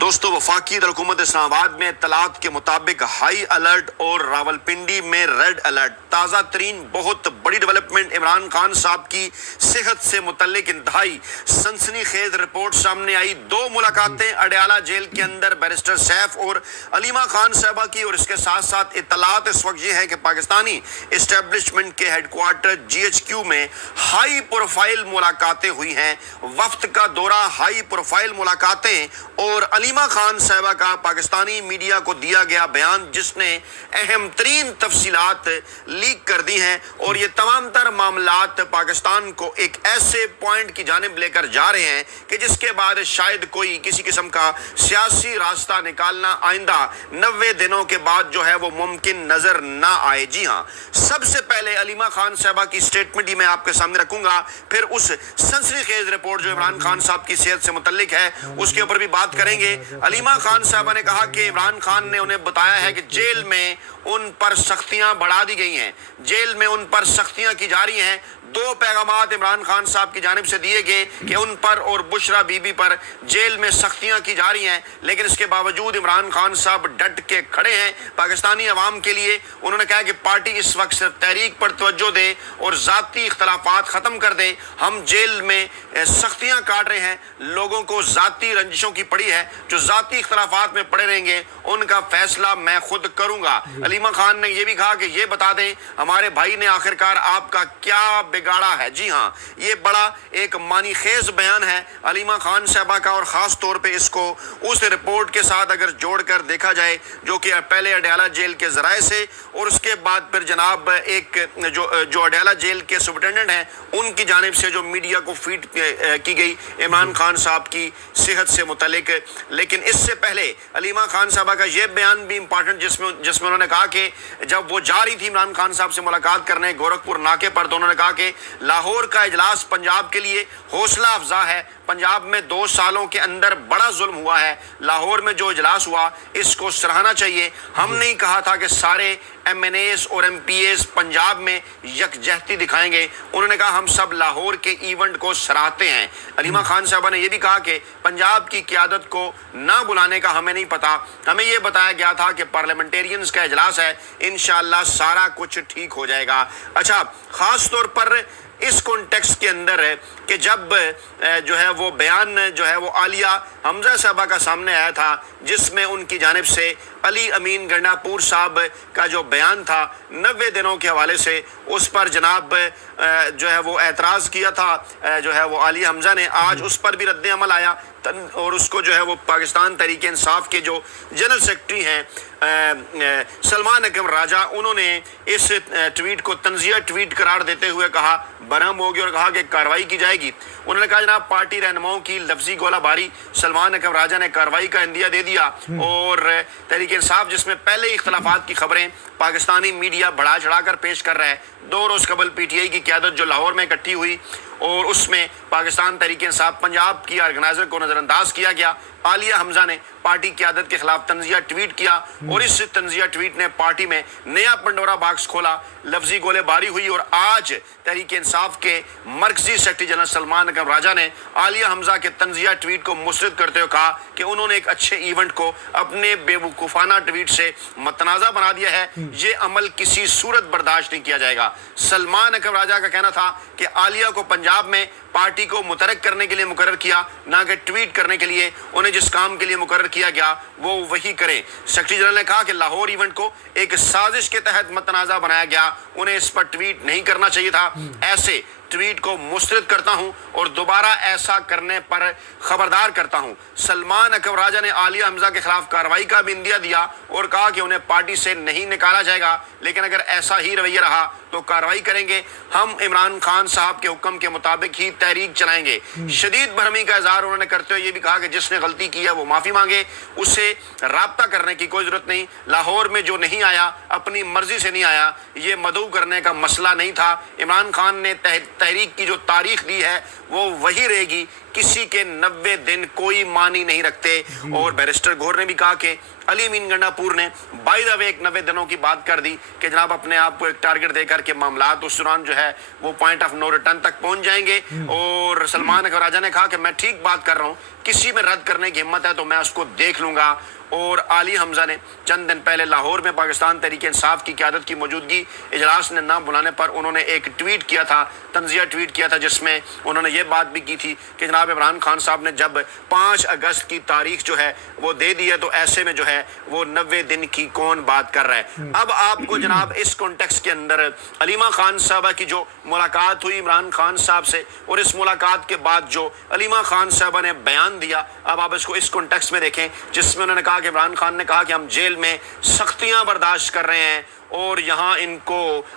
दोस्तों, वफाकी हुकूमत इस्लामाबाद में इत्तलात के मुताबिक हाई अलर्ट और रावलपिंडी में रेड अलर्ट। ताज़ा तरीन बहुत बड़ी डेवलपमेंट इमरान खान साहब की सेहत से मुतल्लिक इंतहाई सनसनीखेज रिपोर्ट सामने आई। दो मुलाकातें अडयाला जेल के अंदर बैरिस्टर सैफ और अलीमा खान साहबा की, और इसके साथ साथ इत्तलात इस वक्त ये है कि पाकिस्तानी इस्टेब्लिशमेंट के हेडक्वार्टर GHQ में हाई प्रोफाइल मुलाकातें हुई हैं। वफ्द का दौरा, हाई प्रोफाइल मुलाकातें और अलीमा खान साहबा का पाकिस्तानी मीडिया को दिया गया बयान, जिसने अहम तरीन तफसीलात लीक कर दी हैं। और ये तमाम तर मामलात पाकिस्तान को एक ऐसे पॉइंट की जानिब लेकर जा रहे हैं कि जिसके बाद शायद कोई किसी किस्म का सियासी रास्ता निकालना आइंदा 90 दिनों के बाद जो है वो मुमकिन नजर ना आए। जी हाँ, सबसे पहले अलीमा खान साहबा की स्टेटमेंट ही मैं आपके सामने रखूंगा, फिर उस सनसनीखेज रिपोर्ट जो इमरान खान साहब की सेहत से मुतल्लिक है उसके ऊपर भी बात करेंगे। अलीमा खान साहबा ने कहा कि इमरान खान ने उन्हें बताया है कि जेल में उन पर सख्तियां बढ़ा दी गई हैं, जेल में उन पर सख्तियां की जा रही हैं। दो पैगामात इमरान खान साहब की जानिब से दिए गए कि उन पर और बुशरा बीबी पर जेल में सख्तियां की जा रही हैं, लेकिन इसके बावजूद इमरान खान साहब डट के खड़े हैं पाकिस्तानी अवाम के लिए। उन्होंने कहा कि पार्टी इस वक्त सिर्फ तहरीक पर तवज्जो दे और ज़ाती इख्तलाफात ख़त्म कर दे। हम जेल में सख्तियां काट रहे हैं, लोगों को ज़ाती रंजिशों की पड़ी है, जो ज़ाती इख्तलाफात में पड़े रहेंगे उनका फैसला मैं खुद करूँगा। अलीमा खान ने यह भी कहा कि ये बता दें हमारे भाई ने आखिरकार आपका क्या बिगाड़ा है। जी हाँ, ये बड़ा एक मानी खेज बयान है अलीमा खान साहबा का, और ख़ास तौर पे इसको उस रिपोर्ट के साथ अगर जोड़कर देखा जाए जो कि पहले अडयाला जेल के ज़राए से और उसके बाद फिर जनाब एक जो अडयाला जेल के सुपरिटेंडेंट हैं उनकी जानिब से जो मीडिया को फीड की गई इमरान खान साहब की सेहत से मुतल्लिक। लेकिन इससे पहले अलीमा खान साहबा का यह बयान भी इम्पॉर्टेंट, जिसमें उन्होंने कहा कि जब वो जा रही थी इमरान खान साहब से मुलाकात करने गोरखपुर नाके पर, तो उन्होंने कहा कि लाहौर का इजलास पंजाब के लिए हौसला अफजा है। पंजाब में 2 सालों के अंदर बड़ा जुल्म हुआ है, लाहौर में जो इजलास हुआ इसको सराहना चाहिए। हम नहीं कहा था कि सारे MNAs और MPAs पंजाब में यकजहती दिखाएंगे, उन्होंने कहा हम सब लाहौर के इवेंट को सराहते हैं। अलीमा खान साहबा ने यह भी कहा कि पंजाब की क़यादत को ना बुलाने का हमें नहीं पता, हमें यह बताया गया था कि पार्लियामेंटेरियंस का इजलास है, इंशाअल्लाह सारा कुछ ठीक हो जाएगा। अच्छा, ख़ास तौर पर इस कॉन्टेक्स्ट के अंदर है कि जब जो है वो बयान जो है वो आलिया हमजा साहबा का सामने आया था, जिसमें उनकी जानिब से अली अमीन गंडापुर साहब का जो बयान था 90 दिनों के हवाले से, उस पर जनाब जो है वो एतराज़ किया था जो है वो आलिया हमजा ने। आज उस पर भी रद्द अमल आया और उसको जो है वो पाकिस्तान तहरीक इंसाफ के जो जनरल सेक्रेटरी हैं सलमान अकरम राजा, उन्होंने इस ट्वीट को तंज़िया ट्वीट करार देते हुए कहा, बरहम हो गई और कहा कि कार्रवाई की जाएगी। उन्होंने कहा जनाब पार्टी रहनुमाओं की लफ्जी गोलाबारी, सलमान अकरम राजा ने कार्रवाई का इंदिया दे दिया। और तहरीक इंसाफ जिसमें पहले ही इख्तलाफात की खबरें पाकिस्तानी मीडिया बढ़ा चढ़ा कर पेश कर रहा है, 2 रोज़ कबल PTI की क़यादत जो लाहौर में इकट्ठी हुई और उसमें पाकिस्तान तहरीक इंसाफ पंजाब की ऑर्गेनाइजर को नज़रअंदाज किया गया। आलिया हमजा ने पार्टी क़यादत के खिलाफ तंज़िया ट्वीट किया और इस तंज़िया ट्वीट ने पार्टी में नया पंडोरा बॉक्स खोला, लफ्जी गोलेबारी हुई। और आज तहरीक इंसाफ के मरकजी सेक्रेटरी जनरल सलमान अकरम राजा ने आलिया हमजा के तंज़िया ट्वीट को मुस्तरद करते हुए कहा कि उन्होंने एक अच्छे इवेंट को अपने बेवकूफ़ाना ट्वीट से मतनाज़ा बना दिया है, ये अमल किसी सूरत बर्दाश्त नहीं किया जाएगा। सलमान अकरम राजा का कहना था कि आलिया को पंजाब में पार्टी को मुतरक करने के लिए मुकर्रर किया, ना कि ट्वीट करने के लिए। उन्हें जिस काम के लिए मुकर्रर किया गया वो वही करें। सेक्रेटरी जनरल ने कहा कि लाहौर इवेंट को एक साजिश के तहत मतनाज़ा बनाया गया, उन्हें इस पर ट्वीट नहीं करना चाहिए था। ऐसे ट्वीट को मुस्तरद करता हूं और दोबारा ऐसा करने पर खबरदार करता हूं। सलमान अकरम राजा ने आलिया हमजा के खिलाफ कार्रवाई का भी इंदिया दिया और कहा कि उन्हें पार्टी से नहीं निकाला जाएगा, लेकिन अगर ऐसा ही रवैया रहा तो कार्रवाई करेंगे। हम इमरान खान साहब के हुक्म के मुताबिक ही तहरीक चलाएंगे। शदीद बरहमी का इजहार उन्होंने करते हुए ये भी कहा कि जिसने गलती की है वो माफ़ी मांगे, उससे राब्ता करने की कोई ज़रूरत नहीं। लाहौर में जो नहीं आया अपनी मर्जी से नहीं आया, ये मदऊ करने का मसला नहीं था। इमरान खान ने तहरीक की जो तारीख दी है वो वही रहेगी, किसी के 90 दिन कोई मानी नहीं रखते। और बैरिस्टर गौहर ने भी कहा कि अली अमीन गंडापुर ने बाय द वे एक 90 दिनों की बात कर दी कि जनाब अपने आप को एक टारगेट देकर के मामलात उस दौरान जो है वो पॉइंट ऑफ नो रिटर्न तक पहुंच जाएंगे। और सलमान अकबर राजा ने कहा कि मैं ठीक बात कर रहा हूँ, किसी में रद्द करने की हिम्मत है तो मैं उसको देख लूँगा। और आली हमजा ने चंद दिन पहले लाहौर में पाकिस्तान तहरीक इंसाफ की क़यादत की मौजूदगी इजलास ने ना बुलाने पर उन्होंने एक ट्वीट किया था, तंज़िया ट्वीट किया था, जिसमें उन्होंने ये बात भी की थी कि जनाब इमरान खान साहब ने जब 5 अगस्त की तारीख जो है वो दे दी है तो ऐसे में जो है वो 90 दिन की कौन बात कर रहा है। अब आपको जनाब इस कॉन्टेक्स्ट के अंदर अलीमा खान साहबा की जो मुलाकात हुई इमरान खान साहब से और इस मुलाकात के बाद जो अलीमा खान साहबा ने बयान दिया, अब आप इसको इस कॉन्टेक्स्ट में देखें जिसमें उन्होंने कहा कि इमरान खान ने कहा कि हम जेल में सख्तियां बर्दाश्त कर रहे हैं और यहाँ इनको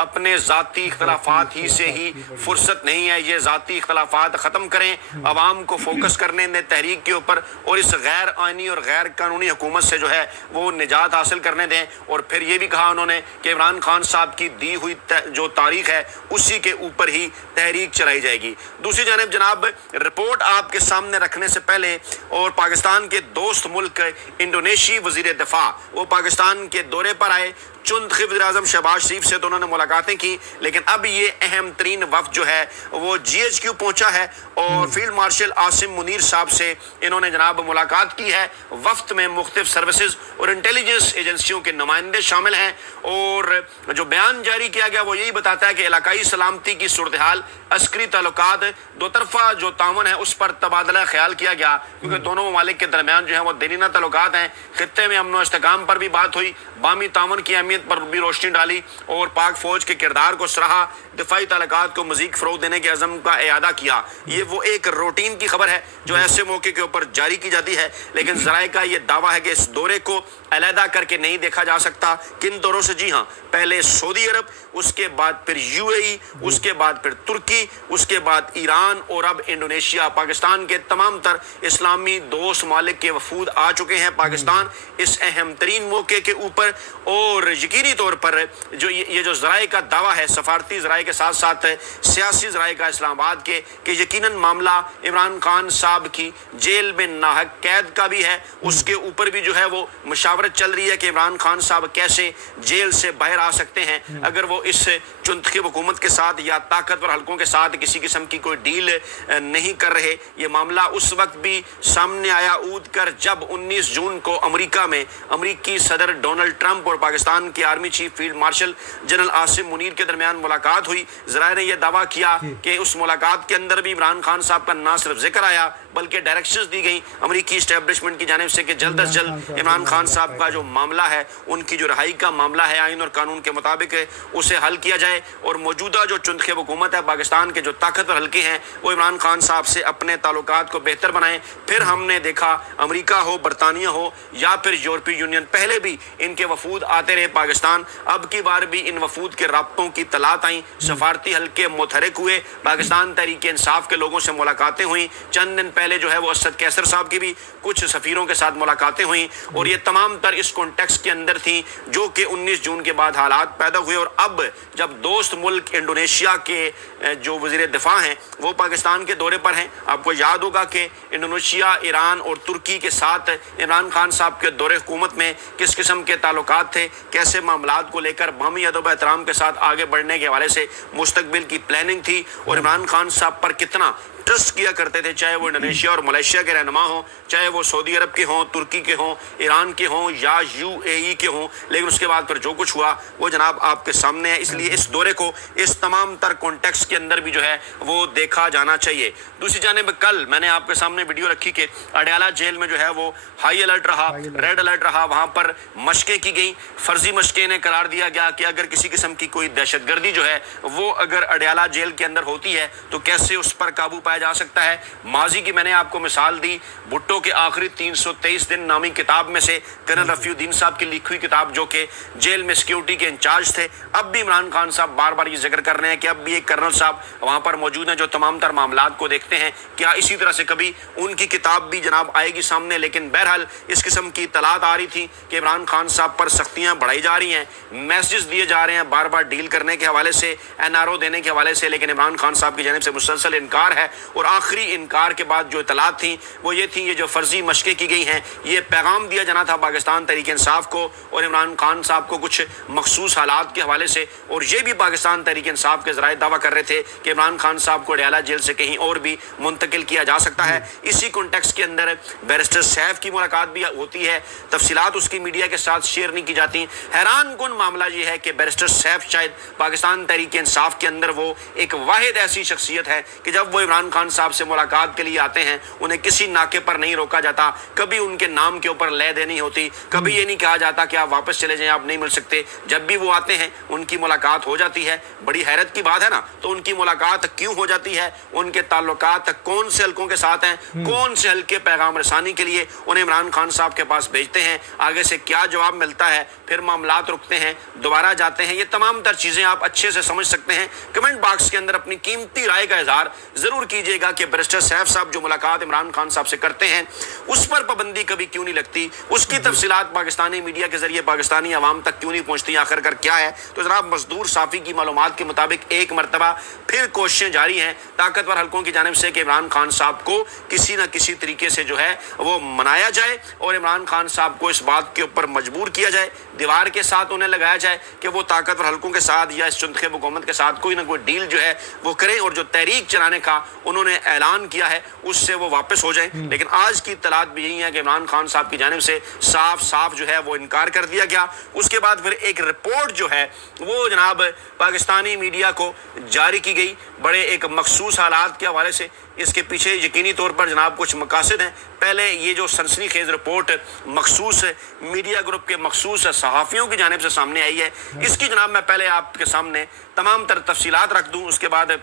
अपने ज़ाती इख्तलाफात ही से ही फुर्सत नहीं है, ये ज़ाती इख्तलाफात ख़त्म करें, आवाम को फोकस करने दें तहरीक के ऊपर और इस गैर आइनी और गैर कानूनी हुकूमत से जो है वो निजात हासिल करने दें। और फिर ये भी कहा उन्होंने कि इमरान खान साहब की दी हुई जो तारीख है उसी के ऊपर ही तहरीक चलाई जाएगी। दूसरी जानिब जनाब रिपोर्ट आपके सामने रखने से पहले और पाकिस्तान के दोस्त मुल्क इंडोनेशियाई वज़ीर दिफा वो पाकिस्तान के दौरे पर आए, चुंद वज़ीर-ए-आज़म शहबाज शरीफ से तो उन्होंने मुलाकातें की, लेकिन अब ये अहम तरीन वफ्द जो है वो GHQ पहुंचा है और फील्ड मार्शल आसिम मुनीर साहब से इन्होंने जनाब मुलाकात की है। वफ्द में मुख्तलिफ सर्विसेज और इंटेलिजेंस एजेंसियों के नुमाइंदे शामिल हैं और जो बयान जारी किया गया वो यही बताता है कि इलाकाई सलामती की सूरत हाल, अस्करी ताल्लुकात, दो तरफा जो तावन है उस पर तबादला ख्याल किया गया क्योंकि दोनों ममालिक के दरमियान जो है वो देरीना ताल्लुकात हैं। खित्ते में अमन व इस्तेहकाम पर भी बात हुई, बामी तावन की अहमियत पर भी रोशनी डाली और पाक फौज के किरदार को सराहा, दिफाई ताल्लुकात को मज़ीद फ़रोग़ देने के अज़म का इयादा किया। ये वो एक रूटीन की खबर है जो ऐसे मौके के ऊपर जारी की जाती है, लेकिन ज़राए का ये दावा है कि इस दौरे को अलहदा करके नहीं देखा जा सकता। किन दौरों से? जी हाँ, पहले सऊदी अरब, उसके बाद फिर UAE, उसके बाद फिर तुर्की, उसके बाद ईरान और अब इंडोनेशिया। पाकिस्तान के तमाम तर इस्लामी दोस्त मालिक के वफूद आ चुके हैं पाकिस्तान इस अहम तरीन मौके के ऊपर। और यकीनी तौर पर जो ये जो ज़राए का दावा है, सफारती ज़राए के साथ साथ सियासी ज़राए का इस्लामाबाद के कि यकीनन मामला इमरान खान साहब की जेल में नाहक कैद का भी है, उसके ऊपर भी जो है वो मुशावरत चल रही है कि इमरान खान साहब कैसे जेल से बाहर आ सकते हैं अगर वो इस चुंतखब हुकूमत के साथ या ताकतवर हलकों के साथ किसी किस्म की कोई डील नहीं कर रहे। ये मामला उस वक्त भी सामने आया ऊद कर जब 19 जून को अमेरिका में अमेरिकी सदर डोनाल्ड ट्रंप और पाकिस्तान के army chief field marshal general Asim Munir के दरमियान मुलाकात हुई। ज़राए ने यह दावा किया कि उस मुलाकात के अंदर भी इमरान खान साहब का ना सिर्फ जिक्र आया बल्कि डायरेक्शंस दी गई अमेरिकी एस्टेब्लिशमेंट की जानिब से कि जल्द अज जल्द इमरान खान साहब का जो मामला है, उनकी जो रहाई का मामला है आइन और कानून के मुताबिक उसे हल किया जाए और मौजूदा जो चुंतखब हुकूमत है पाकिस्तान के जो ताकतवर हल्के हैं वो इमरान खान साहब से अपने ताल्लुकात को बेहतर बनाएं। फिर हमने देखा अमेरिका हो, बरतानिया हो या फिर यूरोपीय यूनियन, पहले भी इनके वफूद आते रहे पाकिस्तान, अब की बार भी इन वफूद के राब्तों की तलात आई, सफारती हल्के मुतहरिक हुए, पाकिस्तान तहरीक इंसाफ के लोगों से मुलाकातें हुई। चंद दिन पहले जो है वो असद कैसर साहब की भी कुछ सफीरों के साथ मुलाकातें हुई और ये तमाम तर इस कॉन्टेक्स्ट के अंदर थी जो कि 19 जून के बाद हालात पैदा हुए। और अब जब दोस्त मुल्क इंडोनेशिया के जो वज़ीर दिफा हैं वो पाकिस्तान के दौरे पर हैं, आपको याद होगा कि इंडोनेशिया, ईरान और तुर्की के साथ इमरान खान साहब के दौरे हुकूमत में किस किस्म के ताल्लुकात थे, कैसे मामलात को लेकर बामी अदब एहतराम के साथ आगे बढ़ने के हवाले से मुस्तकबिल की प्लानिंग थी और इमरान खान साहब पर कितना ट्रस्ट किया करते थे, चाहे वो इंडोनेशिया और मलेशिया के रहनुमा हों, चाहे वो सऊदी अरब के हों, तुर्की के हों, ईरान के हों या UAE के हों। लेकिन उसके बाद फिर जो कुछ हुआ वो जनाब आपके सामने है, इसलिए इस दौरे को इस तमाम तर कॉन्टेक्स्ट के अंदर भी जो है वो देखा जाना चाहिए। दूसरी जानिब कल मैंने आपके सामने वीडियो रखी कि अडयाला जेल में जो है वो हाई अलर्ट रहा, रेड अलर्ट रहा, वहाँ पर मशकें की गई, फर्जी मशकें ने करार दिया गया कि अगर किसी किस्म की कोई दहशतगर्दी जो है वो अगर अडयाला जेल के अंदर होती है तो कैसे उस पर काबू पाया जा सकता है। माजी की मैंने आपको मिसाल दी, भुट्टो के आखिरी 323 दिन नामी किताब में से कर्नल रफीउद्दीन साहब की लिखी हुई किताब जो कि जेल में सिक्योरिटी के इंचार्ज थे। अब भी इमरान खान साहब बार बार ये जिक्र कर रहे हैं कि अब भी एक कर्नल साहब वहाँ पर मौजूद हैं जो तमाम तर मामलात को देखते हैं, क्या इसी तरह से कभी उनकी किताब भी जनाब आएगी सामने। लेकिन बहरहाल इस किस्म की तलात आ रही थी कि इमरान खान साहब पर सख्तियाँ बढ़ाई जा रही हैं, मैसेज दिए जा रहे हैं बार बार डील करने के हवाले से, NRO देने के हवाले से, लेकिन इमरान खान साहब की जानिब से मुसलसल इनकार है और आखिरी इनकार के बाद जो इतलात थी वो ये थी, ये जो फर्जी मशक़ें की गई हैं, ये पैगाम दिया जाना था पाकिस्तान तहरीक इंसाफ को और इमरान खान साहब को कुछ मखसूस हालात के हवाले से, और ये भी पाकिस्तान तहरीक इंसाफ के ज़राए दावा कर रहे थे कि इमरान खान साहब को अडयाला जेल से कहीं और भी मुंतकिल किया जा सकता है। इसी कॉन्टेक्स्ट के अंदर बैरिस्टर सैफ की मुलाकात भी होती है, तफसीलात उसकी मीडिया के साथ शेयर नहीं की जाती। हैरान कुन मामला ये है कि बैरिस्टर सैफ शायद पाकिस्तान तहरीक इंसाफ के अंदर वो एक वाहिद ऐसी शख्सियत है कि जब वो इमरान खान साहब से मुलाकात के लिए आते हैं उन्हें किसी नाके पर नहीं रोका जाता, कभी उनके नाम के ऊपर लय देनी होती, कभी ये नहीं कहा जाता कि आप वापस चले जाएं, आप नहीं मिल सकते। जब भी वो आते हैं उनकी मुलाकात हो जाती है। बड़ी हैरत की बात है ना, तो उनकी मुलाकात क्यों हो जाती है, उनके ताल्लुकात कौन से हलकों के साथ हैं, कौन से हल्के पैगाम रसानी के लिए उन्हें इमरान खान साहब के पास भेजते हैं, आगे से क्या जवाब मिलता है, फिर मामलात रुकते हैं, दोबारा जाते हैं, ये तमाम तर चीज़ें आप अच्छे से समझ सकते हैं। कमेंट बॉक्स के अंदर अपनी कीमती राय का इजहार ज़रूर कीजिएगा कि बैरिस्टर सैफ साहब जो मुलाकात इमरान खान साहब से करते हैं उस पर पाबंदी कभी क्यों नहीं लगती, उसकी तफसीलात पाकिस्तानी मीडिया के जरिए पाकिस्तानी अवाम तक क्यों नहीं पहुँचती, आखिरकार क्या है। तो जनाब मजदूर साफ़ी की मालूमात के मुताबिक एक मरतबा फिर कोशिशें जारी हैं ताकतवर हलकों की जानिब से कि इमरान खान साहब को किसी न किसी तरीके से जो है वो मनाया जाए और इमरान खान साहब को इस बात के ऊपर मजबूर किया जाए, दीवार के साथ उन्हें लगाया जाए कि वो ताकतवर हलकों के साथ या इस चुनखे हुकूमत के साथ कोई ना कोई डील जो है वो करें और जो तहरीक चलाने का उन्होंने ऐलान किया है उससे वो वापस हो जाए। लेकिन आज की इत्तलात भी यही है कि इमरान खान साहब की जानिब से साफ साफ जो है वो इनकार कर दिया गया। उसके बाद फिर एक रिपोर्ट जो है वो जनाब पाकिस्तानी मीडिया को जारी की गई बड़े एक मखसूस हालात के हवाले से। इसके पीछे यकीनी तौर पर जनाब कुछ मकासद हैं। पहले ये जो सनसनीखेज रिपोर्ट मखसूस मीडिया ग्रुप के मखसूस सहाफ़ियों की जानिब से सामने आई है, इसकी जनाब मैं पहले आपके सामने तमाम तर तफसीलात रख दूँ, उसके बाद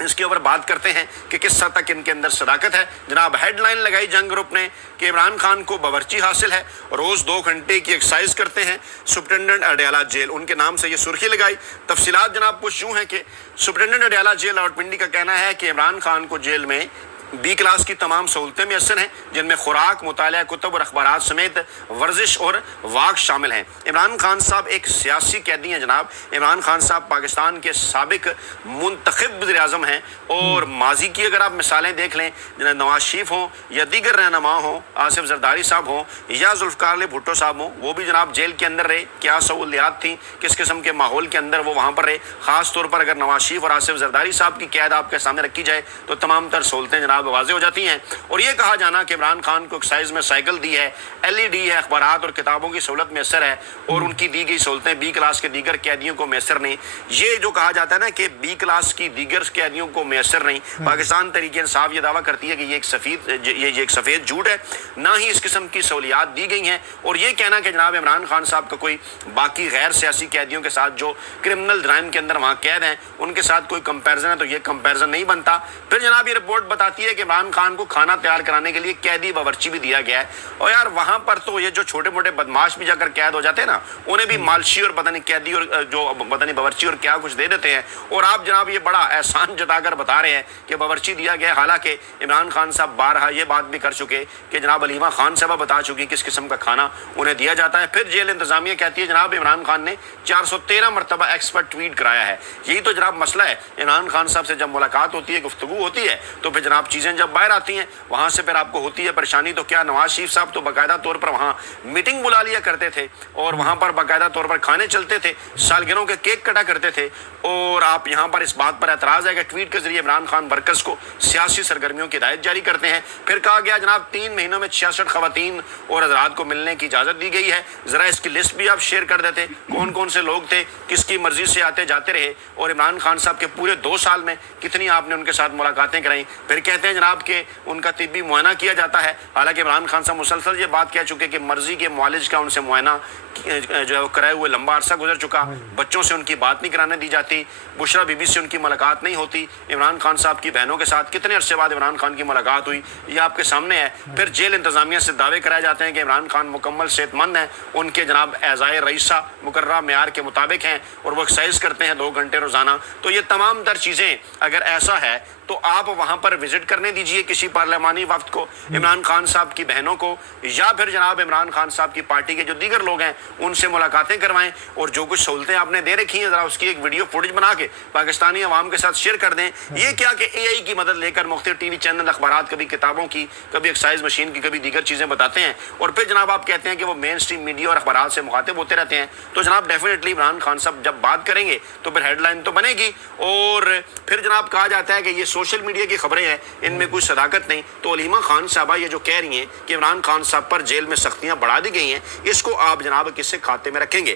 इसके ऊपर बात करते हैं कि किस हद तक इनके अंदर सदाकत है। जनाब हेडलाइन लगाई जंग ग्रुप ने कि इमरान खान को बावर्ची हासिल है, रोज़ 2 घंटे की एक्सरसाइज करते हैं सुप्रिटेंडेंट अडयाला जेल, उनके नाम से ये सुर्खी लगाई। तफसीलात जनाब कुछ यूँ हैं कि सुप्रिटेंडेंट अडयाला जेल रावलपिंडी का कहना है कि इमरान खान को जेल में बी क्लास की तमाम सहूलतें मैसर हैं, जिनमें खुराक, मुतालिया, कुतुब और अखबारात समेत वर्जिश और वाक शामिल हैं। इमरान खान साहब एक सियासी कैदी हैं जनाब। इमरान खान साहब पाकिस्तान के साबिक मुंतखब वज़ीर-ए-आज़म हैं और माजी की अगर आप मिसालें देख लें, नवाज शरीफ हों या दीगर रहनुमा हों, आसिफ जरदारी साहब हों या जुल्फ़िकार अली भुट्टो साहब हों, वो भी जनाब जेल के अंदर रहे, क्या सहूलियात थी, किस किस्म के माहौल के अंदर वो वहाँ पर रहे। ख़ास तौर पर अगर नवाज शरीफ और आसिफ जरदारी साहब की कैद आपके सामने रखी जाए तो तमाम तर सहूलतें जनाब वाज़ेह हो जाती हैं। और ये कहा जाना कि इमरान खान को एक्साइज में साइकिल दी है, LED है, अखबारात और किताबों की सहूलत मैसर है और उनकी दी गई सहूलतें बी क्लास के दीगर कैदियों को मैसर नहीं। ये जो कहा जाता है ना कि बी क्लास की दीगर कैदियों को मैसर नहीं, पाकिस्तान तहरीक इंसाफ ये दावा करती है कि ये एक सफ़ेद झूठ है, ना ही इस किस्म की सहूलियात दी गई हैं। और ये कहना कि जनाब इमरान खान साहब का कोई बाकी गैर सियासी कैदियों के साथ जो क्रिमिनल जराइम के अंदर वहाँ कैद हैं उनके साथ कोई कंपेरिजन है, तो ये कंपेरिजन नहीं बनता। फिर जनाब ये रिपोर्ट बताती है कि इमरान खान को खाना तैयार कराने के लिए कैदी बावर्ची भी दिया गया है। और यार वहाँ पर तो ये जो छोटे मोटे बदमाश भी जाकर कैद हो जाते हैं ना, उन्हें भी मालशी और पता नहीं कैदी और जो पता नहीं बावर्ची और क्या कुछ दे देते हैं। और आप जनाब ये बड़ा एहसान जताकर बता रहे हैं कि बावर्ची दिया गया, हालांकि इमरान खान साहब बारहा ये बात भी कर चुके कि जनाब अलीमा खान साहब बता चुकी किस किस्म का खाना उन्हें दिया जाता है। फिर जेल इंतजामिया कहती है जनाब इमरान खान ने 413 मरतबा एक्सपर्ट ट्वीट कराया है। यही तो जनाब मसला है। इमरान खान साहब से जब मुलाकात होती है, गुफ्तगू होती है, तो फिर जनाब चीज़ें जब बाहर आती हैं वहाँ से फिर आपको होती है परेशानी। तो क्या नवाज शरीफ साहब तो बाकायदा तौर पर वहाँ मीटिंग बुला लिया करते थे और वहाँ पर बाकायदा तौर पर खाने चलते थे, सालगिरहों के केक कटा करते थे। और आप यहाँ पर इस बात पर एतराज़ है कि ट्वीट के जरिए इमरान खान वर्कर्स को सियासी सरगर्मियों की हिदायत जारी करते हैं। फिर कहा गया जनाब 3 महीनों में 66 खवातीन और हजरात को मिलने की इजाज़त दी गई है। ज़रा इसकी लिस्ट भी आप शेयर कर देते, कौन कौन से लोग थे, किसकी मर्जी से आते जाते रहे और इमरान खान साहब के पूरे 2 साल में कितनी आपने उनके साथ मुलाकातें कराई। फिर कहते हैं जनाब कि उनका तिब्बी मुआयना किया जाता है, हालांकि इमरान खान साहब मुसलसल ये बात कह चुके कि मर्जी के मुआलिज का उनसे मुआयना जो है वो कराए हुए लंबा अरसा गुजर चुका, बच्चों से उनकी बात नहीं कराने दी जाती, बुशरा बीबी से उनकी मुलाकात नहीं होती। इमरान खान साहब की बहनों के साथ कितने अरसे बाद इमरान खान की मुलाकात हुई, ये आपके सामने है। फिर जेल इंतजामिया से दावे कराए जाते हैं कि इमरान खान मुकम्मल सेहतमंद हैं, उनके जनाब एज़ाए रईसा मुकर्ररा मेयार के मुताबिक हैं और वो एक्सरसाइज करते हैं 2 घंटे रोज़ाना। तो ये तमाम तर चीज़ें अगर ऐसा है तो आप वहाँ पर विजिट कर کرنے دیجئے کسی پارلیمانی وفد کو، عمران خان صاحب کی بہنوں کو، یا پھر جناب عمران خان صاحب کی پارٹی کے جو دیگر لوگ ہیں ان سے ملاقاتیں کروائیں، اور جو کچھ سہولتیں آپ نے دے رکھی ہیں ذرا اس کی ایک ویڈیو فوٹیج بنا کے پاکستانی عوام کے ساتھ شیئر کر دیں۔ یہ کیا کہ اے آئی کی مدد لے کر مختلف ٹی وی چینل اخبارات، کبھی کتابوں کی، کبھی ایکسائز مشین کی، کبھی دیگر چیزیں بتاتے ہیں، اور پھر جناب آپ کہتے ہیں کہ وہ مین سٹریم میڈیا اور اخبارات سے مخاطب ہوتے رہتے ہیں۔ تو جناب ڈیفینیٹلی عمران خان صاحب جب بات کریں گے تو پھر ہیڈ لائن تو بنے گی، اور پھر جناب کہا جاتا ہے کہ یہ سوشل میڈیا کی خبریں ہیں، ان میں کوئی صداقت نہیں۔ تو علیمہ خان صاحبہ یہ جو کہہ رہی ہیں کہ عمران خان صاحب پر جیل میں سختیاں بڑھا دی گئی ہیں، اس کو آپ جناب کس سے کھاتے میں رکھیں گے؟